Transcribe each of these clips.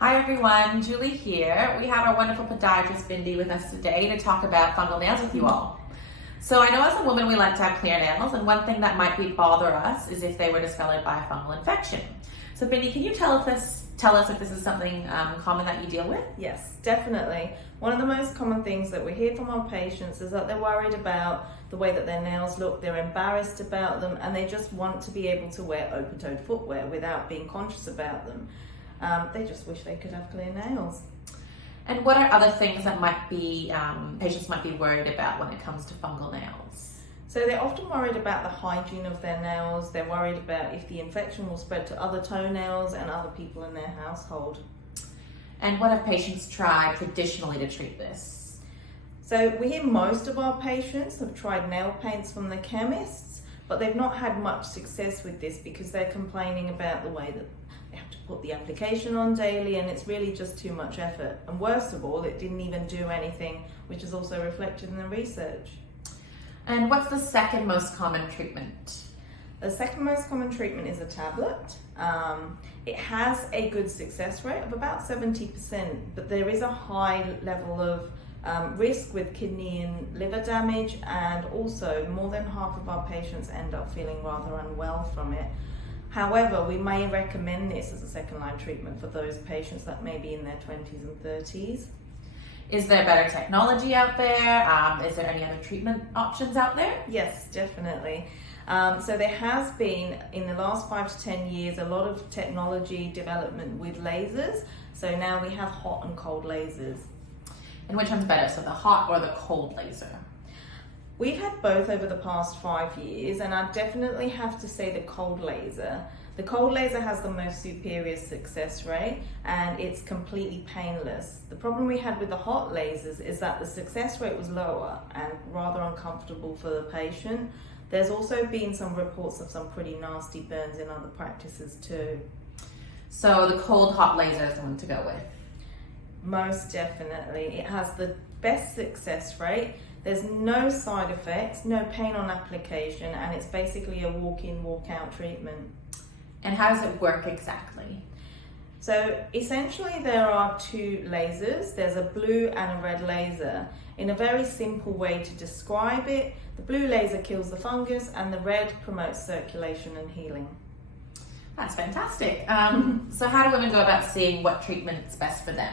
Hi everyone, Julie here. We have our wonderful podiatrist Bindi with us today to talk about fungal nails with you all. So I know as a woman we like to have clear nails, and one thing that might bother us is if they were discolored by a fungal infection. So Bindi, can you tell us if this is something common that you deal with? Yes, definitely. One of the most common things that we hear from our patients is that they're worried about the way that their nails look, they're embarrassed about them, and they just want to be able to wear open-toed footwear without being conscious about them. They just wish they could have clear nails. And what are other things that patients might be worried about when it comes to fungal nails? So they're often worried about the hygiene of their nails. They're worried about if the infection will spread to other toenails and other people in their household. And what have patients tried traditionally to treat this? So we hear most of our patients have tried nail paints from the chemists, but they've not had much success with this because they're complaining about the way that they have to put the application on daily, and it's really just too much effort. And worst of all, it didn't even do anything, which is also reflected in the research. And what's the second most common treatment? The second most common treatment is a tablet. It has a good success rate of about 70%, but there is a high level of risk with kidney and liver damage, and also more than half of our patients end up feeling rather unwell from it. However, we may recommend this as a second-line treatment for those patients that may be in their 20s and 30s. Is there better technology out there? Is there any other treatment options out there? Yes, definitely. So there has been, in the last 5 to 10 years, a lot of technology development with lasers. So now we have hot and cold lasers. And which one's better, so the hot or the cold laser? We've had both over the past 5 years, and I definitely have to say the cold laser. The cold laser has the most superior success rate, and it's completely painless. The problem we had with the hot lasers is that the success rate was lower and rather uncomfortable for the patient. There's also been some reports of some pretty nasty burns in other practices too. So the cold hot laser is the one to go with? Most definitely. It has the best success rate. There's no side effects, no pain on application, and it's basically a walk-in, walk-out treatment. And how does it work exactly? So essentially there are two lasers. There's a blue and a red laser. In a very simple way to describe it, the blue laser kills the fungus and the red promotes circulation and healing. That's fantastic. So how do women go about seeing what treatment's best for them?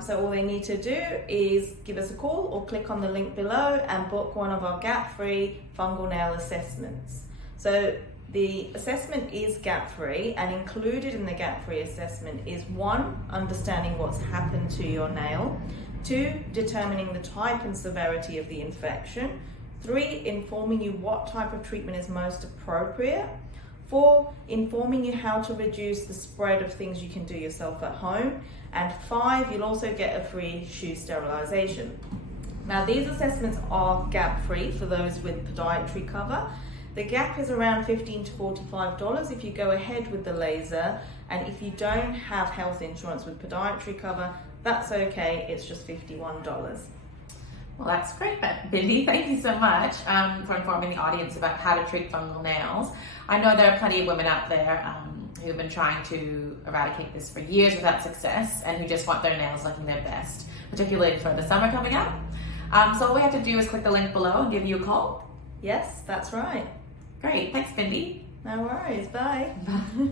So all they need to do is give us a call or click on the link below and book one of our gap-free fungal nail assessments. So the assessment is gap-free, and included in the gap-free assessment is 1, understanding what's happened to your nail, 2, determining the type and severity of the infection, 3, informing you what type of treatment is most appropriate, 4, informing you how to reduce the spread of things you can do yourself at home, and 5, you'll also get a free shoe sterilisation. Now these assessments are gap-free for those with podiatry cover. The gap is around $15 to $45 if you go ahead with the laser, and if you don't have health insurance with podiatry cover, that's okay, it's just $51. Well, that's great, Bindi. Thank you so much for informing the audience about how to treat fungal nails. I know there are plenty of women out there who've been trying to eradicate this for years without success, and who just want their nails looking their best, particularly for the summer coming up. So all we have to do is click the link below and give you a call. Yes, that's right. Great. Thanks, Bindi. No worries. Bye. Bye.